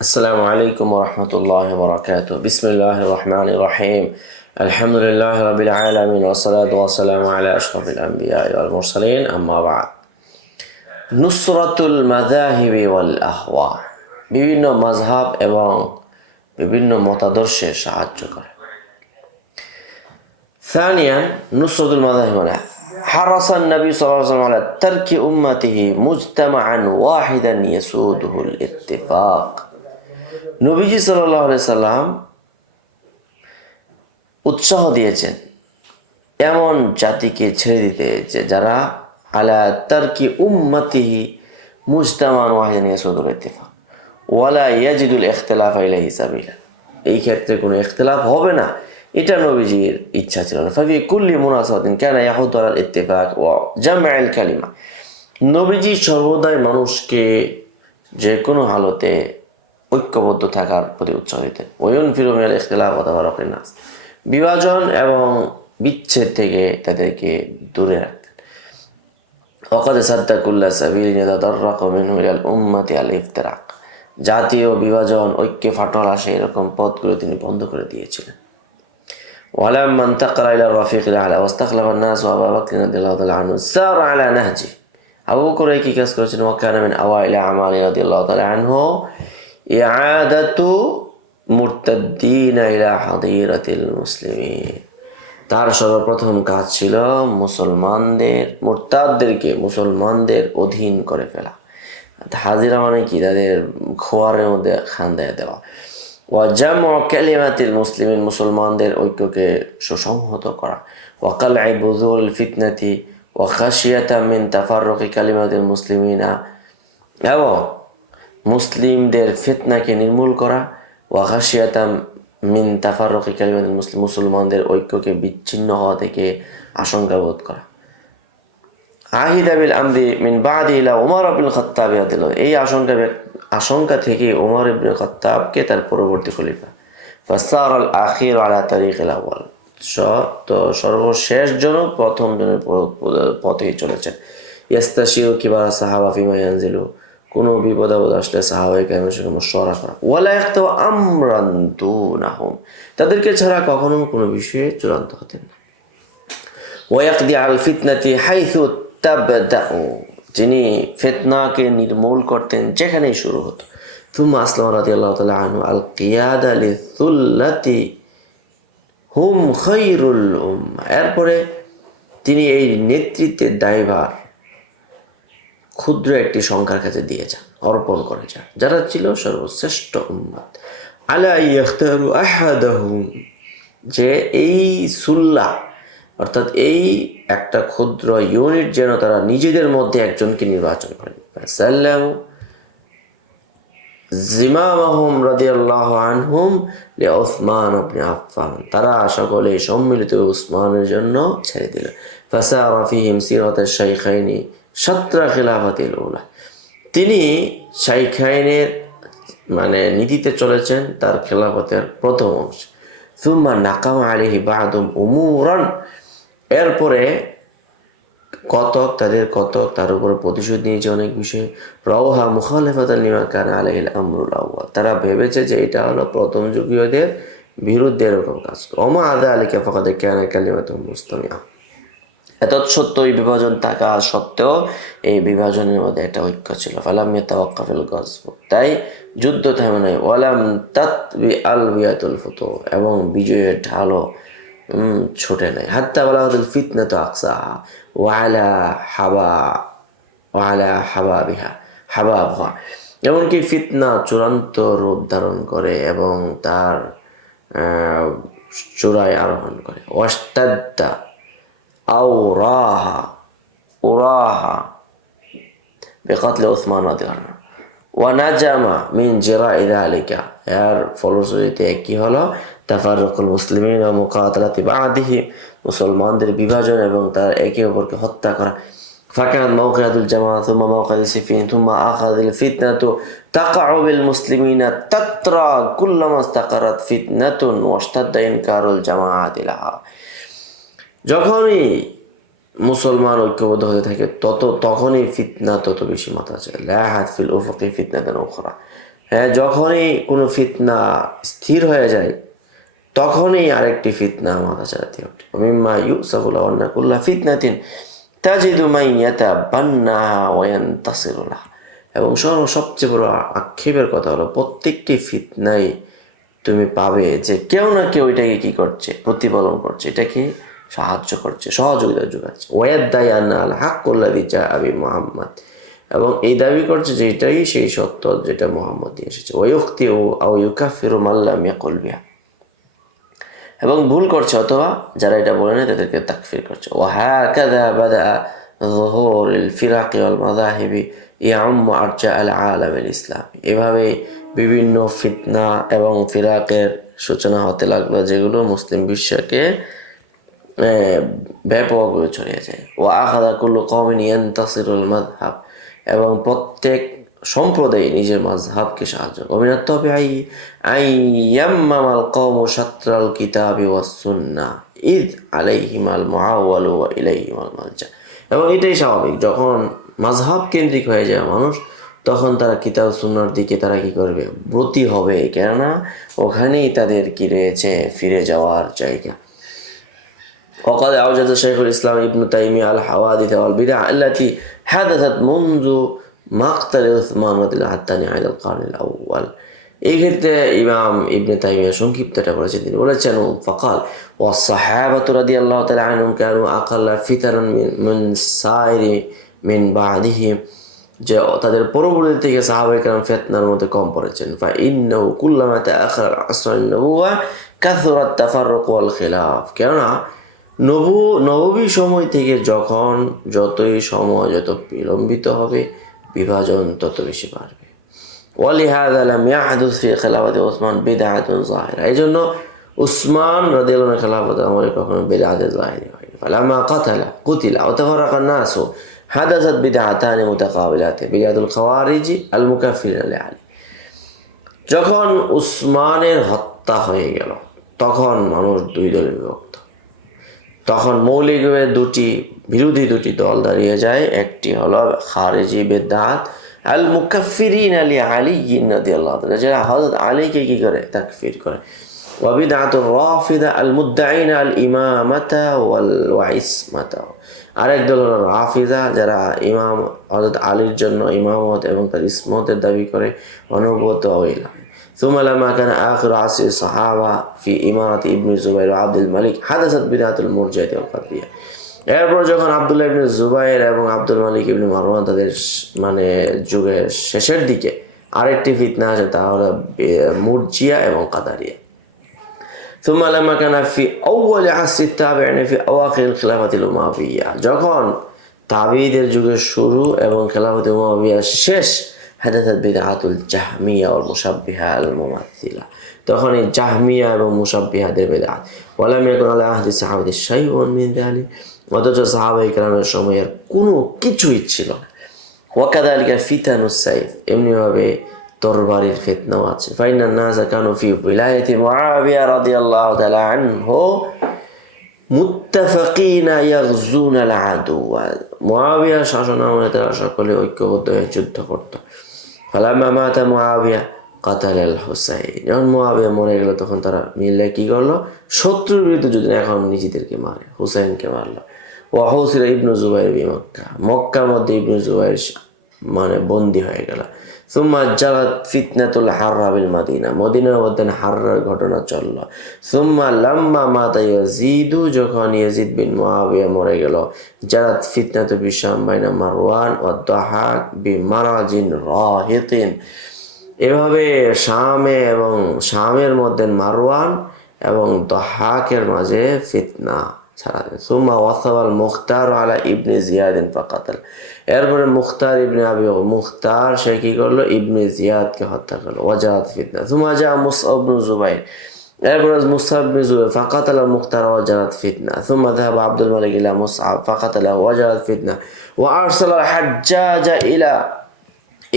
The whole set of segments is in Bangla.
السلام عليكم ورحمة الله وبركاته. بسم الله الرحمن الرحيم. الحمد لله رب العالمين والصلاة والسلام على أشرف الأنبياء والمرسلين. أما بعد. নুসরাতুল মাযাহিবি ওয়াল আহওয়া, বিভিন্ন মাযহাব এবং বিভিন্ন মতাদর্শে সাহায্য করে। ثانيا نصرة المذاهب والأهواء. حرص النبي صلى الله عليه وسلم على ترك أمته مجتمعا واحدا يسوده الاتفاق. নবীজি সাল্লাল্লাহু আলাইহি সাল্লাম উৎসাহ দিয়েছেন এমন জাতিকে ছেড়ে দিতে যে যারা আলা তারকি উম্মতিহি মুজতামান ওয়াহিদান ইয়াসুদুল ইত্তিফাক ওয়ালা ইয়াজিদুল ইখতিলাফ ইলাইহি সাবিলা। এই ক্ষেত্রে কোনো ইখতিলাফ হবে না, এটা নবীজির ইচ্ছা ছিল না। ফাফি কুল্লি মুনাসাবাতিন কানা ইয়াহুদু আলাল ইত্তিফাক ওয়া জামআল কালিমা। নবীজি সর্বদাই মানুষকে যে কোনো হালতে ঐক্যবদ্ধ থাকার প্রতি উৎসাহ দিতেন। ওয়ায়ুনফিরু মিনাল ইখতিলাফ ওয়া তাফাররুকিন নাস, বিভাজন এবং বিচ্ছেদ থেকে তাদেরকে দূরে রাখতেন। ওয়াকাদ সাদ্দা কুল্লা সাবিলিন ইয়াতাদাররাকু মিনহু ইলাল উম্মাতি আল ইফতিরাক, জাতীয় বিভাজন, ঐক্যে ফাটল আসে এরকম পথগুলো তিনি বন্ধ করে দিয়েছিলেন। ওয়ালাম্মা ইন্তাকালা ইলা রাফিকিল আলা ওয়াস্তাখলাফা আন-নাস ওয়া আবু বকর রাদিয়াল্লাহু তাআলা আনহু সারা আলা নাহজি। আবু বকর কি কাজ করেছেন? ওয়া কানা মিন আওয়াইল আমালি রাদিয়াল্লাহু তাআলা আনহু ইআদাতু মুরতাদ্দিনা ইলা হাদিরাতিল মুসলিমিন। তার সর্বপ্রথম কাজ ছিল মুসলমানদের অধীন করে ফেলা। হাজিরা মানে কি? তাদের খোয়ারের মধ্যে খান্দায় দেওয়া। ওয়া জামউ কালিমাতিল মুসলিমিন, মুসলমানদের ঐক্যকে সুসংহত করা। ওয়া কালঈ বুযুল ফিতনাতি ওয়া খাশিয়াতাম মিন তাফাররুকি কালিমাতিল মুসলিমিনা, এবং মুসলিমদের ফিতনাকে নির্মূল করা। ওয়া খাশিয়াতাম মিন তাফাররুকি কালিমাতিল মুসলিম, মুসলমানদের ঐক্যকে বিচ্ছিন্ন হওয়া থেকে আশঙ্কা বোধ করা। আহিদা বিল আমরি মিন বাদি ইলা উমর ইবনুল খাত্তাব রাদিয়াল্লাহু, এই আশঙ্কা থেকে উমর ইবনে খাত্তাবকে তার পরবর্তী খলিফা। ফাসার আল আখির আলা তারিকিল আউয়াল, তো সর্বশেষ জন প্রথম জনের পথেই চলেছেন। ইয়াস্তাশিরু কিবারা সাহাবা ফিমা ইয়ানজিলু, কোনো বিপদ আপদ আসলে সাহাবায়ে কেরামের সঙ্গে মশওয়ারা করা। ওয়ালা ইয়াখতাউ আমরান দুনাহুম, তাদেরকে ছাড়া কখনো কোনো বিষয়ে চূড়ান্ত হতেন না। ওয়ায়াকদি আল ফিতনাতি হাইথু তাবদাউ, যিনি ফিতনাকে নির্মূল করতেন যেখানেই শুরু হতো। থুম্মা আসলাম রাদিয়াল্লাহু তাআলা আনহু আল কিয়াদা লিসুল্লাতি হুম খায়রুল উম্মাহ, এরপরে তিনি এই নেতৃত্বের দায়ভার ক্ষুদ্র একটি সংখ্যার কাছে দিয়ে যান, অর্পণ করে যান, যারা ছিল সর্বশ্রেষ্ঠ উম্মত। আলা ইয়াখতারু আহাদাহুম, যে এই সুল্লাহ অর্থাৎ এই একটা ক্ষুদ্র ইউনিট যেন তারা নিজেদের মধ্যে একজনকে নির্বাচন করেন। সাল্লামু জিমামাহুম রাদিয়াল্লাহু আনহুম লিউসমান ইবনে আফফান, তারা সকলে সম্মিলিত উসমানের জন্য ছেড়ে দিল। ফাসারা ফিহিম সিরাতাশ শাইখাইনি শাত্রা খিলাফাতিল উলা, তিনি শাইখাইনের মানে নীতিতে চলেছেন তার খেলাফতের প্রথম অংশ। সুম্মা নাকামা আলাইহি বা'দুম উমুরান, এরপরে তার উপরে প্রতিশোধ নিয়েছে অনেক বিষয়ে। রাওহা মুখালিফাতান লিমা কানা আলাইহিল আমরুল আউয়াল, তারা ভেবেছে যে এটা হলো প্রথম যুগীয়দের বিরুদ্ধে এরকম কাজ। ওমা যালিকা ফাকাদ কানা কালিমাতুহুম মুস্তামিআ, এতৎসত্ত্বেও এই বিভাজন থাকা সত্ত্বেও এই বিভাজনের মধ্যে একটা ঐক্য ছিল। ফালাম ইয়াতাওয়াক্কাফিল গাজব, তাই যুদ্ধ থেমে নাই। ওয়ালাম তাতবি আলবিয়াতুল ফুতু, এবং বিজয়ের ঢালও ছোটে নাই। হাত্তা বালাগাতুল ফিতনাতু আকসাহা ওয়ালা হাবাবিহা, এমনকি ফিতনা চূড়ান্ত রূপ ধারণ করে এবং তার চূড়ায় আরোহণ করে। ওয়াস্তাদ্দা উরাহা বিকাতল উসমান রাদিয়াল্লাহু আনহু ওয়া নাজামা মিন জিরাই যালিকা, এর ফলশ্রুতিতে কি হলো? তাফাররুকুল মুসলিমিন ওয়া মুকাতালাতি বা'দিহি, মুসলমানদের বিভাজন এবং তার একে অপরকে হত্যা করা। ফাকানাত মাওকিআতুল জামাআহ থুম্মা মাওকিআতু সিফিন থুম্মা আখাযাল ফিতনাতু তাকাউ বিল মুসলিমিনা তাতরা কুল্লামা ইসতাকারাত ফিতনাতুন ওয়াশতাদ্দা ইনকারুল জামাআতি লাহা, যখনই মুসলমান ঐক্যবদ্ধ হতে থাকে তখনই ফিতনা তত বেশি মাথা চায়। লা হাদ ফিল উফুকি ফিতনাতান উখরা, হ্যাঁ, যখনই কোনো ফিতনা স্থির হয়ে যায় তখনই আরেকটি ফিতনা মাথা চালাতে ওঠে। মিম্মা ইউসাফু লাহু আন্না কুল্লা ফিতনাতিন তাজিদু মান ইয়াতাবান্নাহা ওয়া ইয়ানতাসিরু লাহা। এবং সবচেয়ে বড় আক্ষেপের কথা হলো প্রত্যেকটি ফিতনাই তুমি পাবে যে কেউ না কেউ এটাকে কি করছে, প্রতিপালন করছে, এটাকে সাহায্য করছে, সহযোগিতা যোগাচ্ছে। ওয়াদাই আন্না আল হাক্কুল্লাযী জাআ বি মুহাম্মদ, এবং এই দাবি করছে যে এটাই সেই সত্য যেটা মুহাম্মদ দিয়ে এসেছে। ওয়ায়ুখতিউ আও ইউকাফিরু মান লাম ইয়াকুল বিহা, এবং ভুল করছে অথবা যারা এটা বলে না তাদেরকে তাকফির করছে। ওয়াহাকাযা বাদা যুহুরুল ফিরাকি ওয়াল মাযাহিবি ইয়াউম্মু আরজা আল আলাম আল ইসলামি। এভাবে বিভিন্ন ফিতনা এবং ফিরাকের সূচনা হতে লাগলো, যেগুলো মুসলিম বিশ্বকে ব্যাপকভাবে ছড়িয়ে যায়। ওয়া আখাযা কুল্লু কওমিন ইয়ানতাসিরুল মাযহাব, এবং প্রত্যেক সম্প্রদায় নিজের মাযহাবকে সাহায্য করে। ওমিনাত তাবিঈ আইয়াম্মাল কওমু শাত্রাল কিতাবি ওয়াস সুন্নাহ ইদ আলাইহিমাল মুআওয়ালু ওয়া ইলাইহিমাল মালজা। এবং এটাই স্বাভাবিক, যখন মাযহাব কেন্দ্রিক হয়ে যায় মানুষ, তখন তারা কিতাব সুন্নাহর দিকে তারা কি করবে, ব্রতী হবে, কেননা ওখানেই তাদের কি রয়েছে, ফিরে যাওয়ার জায়গা। وقد أوجد شيخ الإسلام ابن تيمية الحوادث والبدع التي حدثت منذ مقتل عثمان رضي الله عنه على القرن الأول। এই ক্ষেত্রে ইমাম ইবনে তাইমিয়া সংক্ষিপ্তটা বলেছেন, তিনি বলেছেন ফাকাল ওয়াসসাহাবাতু রাদিয়াল্লাহু তাআলা আনহুম কানু আকাল্লা ফিতারান মিন সাইরি মিন বাদিহিম, যে তাদের পরবর্তী থেকে সাহাবায়ে কেরাম ফিতনার মধ্যে কম পড়েছেন। ফা ইন্নাহু কুল্লামা তাআখার আসরুন নবুওয়া কাসুরাত তাফাররুক ওয়াল খিলাফ, কেননা নববী সময় থেকে যতই সময় যত বিলম্বিত হবে, বিভাজন তত বেশি বাড়বে। ওয়ালিহাযা লাম ইয়াহদুস ফি খিলাফাতি উসমান বিদআতুন যাহিরা, এই জন্য উসমান রাদিয়াল্লাহু আনহু খেলাফত আমলে কখনো বিদআতে যাহিরি হয়নি। ফালাম্মা কুতিলা ওয়া তাফাররাকা নাসু হাদাসাত বিদআতানি মুতাকাবিলাত বিদাতুল খাওয়ারিজি আল মুকাফফিরিন লিআলি। যখন উসমানের হত্যা হয়ে গেল, তখন মানুষ দুই দলে বিভক্ত। তখন মৌলিকভাবে বিরোধী দুটি দল দাঁড়িয়ে যায়। একটি হলো খারেজি বেদাত আল মুকাফফিরিন লিআলী রাদিয়াল্লাহু তাআলা, যারা হযরত আলীকে কি করে, তাকফির করে। ওয়া বিদআতুর রাফিদা আল মুদ্দাঈনা আল ইমামাতা ওয়া ইসমাতা, আরেক দল হলো রাফিদা, যারা হযরত আলীর জন্য ইমামত এবং তার ইসমতের দাবি করে, অনুগত হইলাম। ثم لما كان آخر عصر الصحابة في إمارة ابن الزبير وعبد الملك حدثت بدعة المرجئة والقدرية। এরপর যখন আব্দুল্লাহ ইবনে জুবাইর এবং আব্দুল মালিক ইবনে মারওয়ান তাদের যুগের শেষের দিকে আরেকটি ফিতনা আছে, তা হলো মুরজিয়া এবং কাদারিয়া। ثم لما كان في أول عصر التابعين في أواخر الخلافة الأموية، যখন তাবিঈদের যুগের শুরু এবং খেলাফত উমাইয়া শেষ, হাদাসাত বিদআতুল জাহমিয়া ওয়াল মুশাব্বিহা আল মুমাথিলা, তখন এই জাহমিয়া এবং মুশাব্বিহাদের বিদআত। ওয়ালাম ইয়াকুন আলা আহদি সাহাবাতি শাইউন মিন যালিক, অথচ সাহাবায়ে কেরামের সময়ের কোনো কিছুই ছিল না। ওয়াকাযালিকা ফিতানুস সাইফ, এমনিভাবে তরবারির ফিতনাও আছে। ফাইনান নাসা কানু ফি ওয়ালায়াতি মুআবিয়া রাদিয়াল্লাহু তাআলা আনহু মুত্তাফাকিনা ইয়াগজুনা আল আদুওয়া, মুআবিয়ার শাসনামলে তারা সকলে ঐক্যবদ্ধ হয়ে যুদ্ধ করত। ফালাম্মা মাতা মুআবিয়া কাতাল আল হুসাইন, যখন মুআবিয়া মরে গেল, তখন তারা মিলে কি করলো, শত্রুর বিরুদ্ধে যুদ্ধ, এখন নিজেদেরকে মারে, হুসাইনকে মারলো। ওয়া হুসিরা ইবনু জুবাইর বি মক্কা, মক্কার মধ্যে ইবনু জুবাইর বন্দী হয়ে গেল। সুম্মা জারাত ফিতনাতুল হাররা বিল মাদিনা, মদিনার মধ্যে হাররার ঘটনা চলল। সুম্মা লাম্মা মাতা ইয়াজিদু, যখন ইয়াজিদ বিন মুআবিয়া মরে গেল, জারাত ফিতনাতু বিশাম বাইনা মারওয়ান ওয়া দাহাক বিমারাজিন রাহিতিন, এভাবে শামের মধ্যে মারওয়ান এবং দাহাকের মাঝে ফিতনা ছাড়া দেয়। সুম্মা ওয়াসাবাল মুখতার আলা ইবনে জিয়াদিন ফাকাতাল, এরপরে মুখতার সে কি করলো, ইবনে জিয়াদকে হত্যা করলো। ওয়াজাত ফিতনা। সুম্মা জা মুসআব ইবনে জুবাইর, এরপরে মুসআব ইবনে জুবাইর ফাকাতাল মুখতার ওয়াজাত ফিতনা। সুম্মা যাহাবা আব্দুল মালিক ইলা মুসআব ফাকাতাল ওয়াজাত ফিতনা। ওয়া আরসালা হাজ্জাজ ইলা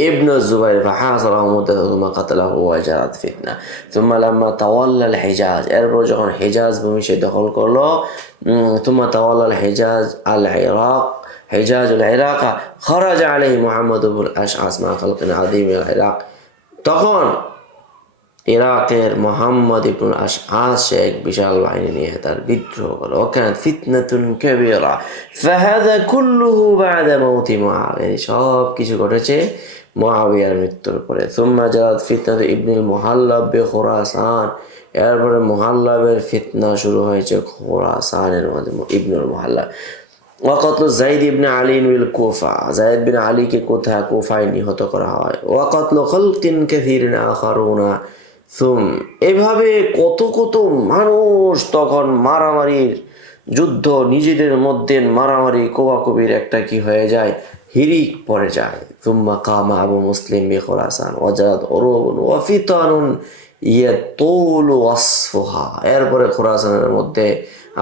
ইবনে জুবাইর ফাহাসারাহু মুদ্দাতান সুম্মা কাতালাহু ওয়াজাত ফিতনা। সুম্মা লাম্মা তাওয়াল্লা আল হিজাজ, এরপর যখন হিজাজ ভূমি সে দখল করলো, সুম্মা তাওয়াল্লা আল হিজাজ আল ইরাক, হিজাজ আল ইরাক, খারাজা আলাইহি মুহাম্মদ ইবনে আশআস মা খালকিন আযীম আল ইরাক তখন ইরাকের মুহাম্মদ ইবনুল আশআস এক বিশাল বাহিনী নিয়ে তার বিদ্রোহ করলো। ওয়াকানাত ফিতনাতুন কাবীরা ফাহাদা কুল্লুহু বা'দা মাউতি মুআবিয়া, সব কিছু ঘটেছে মুআবিয়ার মৃত্যুর পরে। সুম্মা জারাত ফিতনাতু ইবনুল মুহাল্লাব বিখুরাসান, এরপরে মুহাল্লাবের ফিতনা শুরু হয়েছে খুরাসানের মধ্যে। ইবনুল মুহাল্লাব ওয়াকাতলু যায়েদ ইবনে আলী বিল কুফা, যায়েদ বিন আলীকে কোথায় কুফায় নিহত করা হয়। ওয়াকাতলু খালকিন কাসীরিন আখারুনা এভাবে কত কত মানুষ তখন মারামারির যুদ্ধ, নিজেদের মধ্যে মারামারি কোবাকুবির একটা কি হয়ে যায়, হিরিক পড়ে যায়। সুম্মা কামা আবু মুসলিম বিখুরাসান ওয়াজাদ উরুবুন ওয়া ফিতানুন ইয়াতুলু ওয়াসফুহা, এরপরে খুরাসানের মধ্যে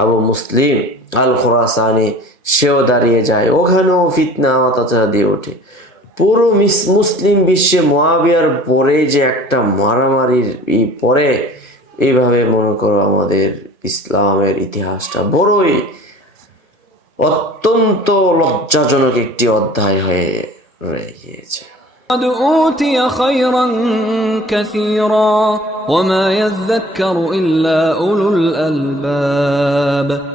আবু মুসলিম আল খুরাসানি সেও দাঁড়িয়ে যায়, ওখানেও ফিতনা মাথা দিয়ে ওঠে। পুরো মুসলিম বিশ্বে মুআবিয়ার পরে যে একটা মারামারির পরে, এইভাবে মনে করো আমাদের ইসলামের ইতিহাসটা বড়ই অত্যন্ত লজ্জাজনক একটি অধ্যায় হয়ে রয়ে গিয়েছে। قد أوتي خيرا كثيرا وما يذكر إلا أولو الألباب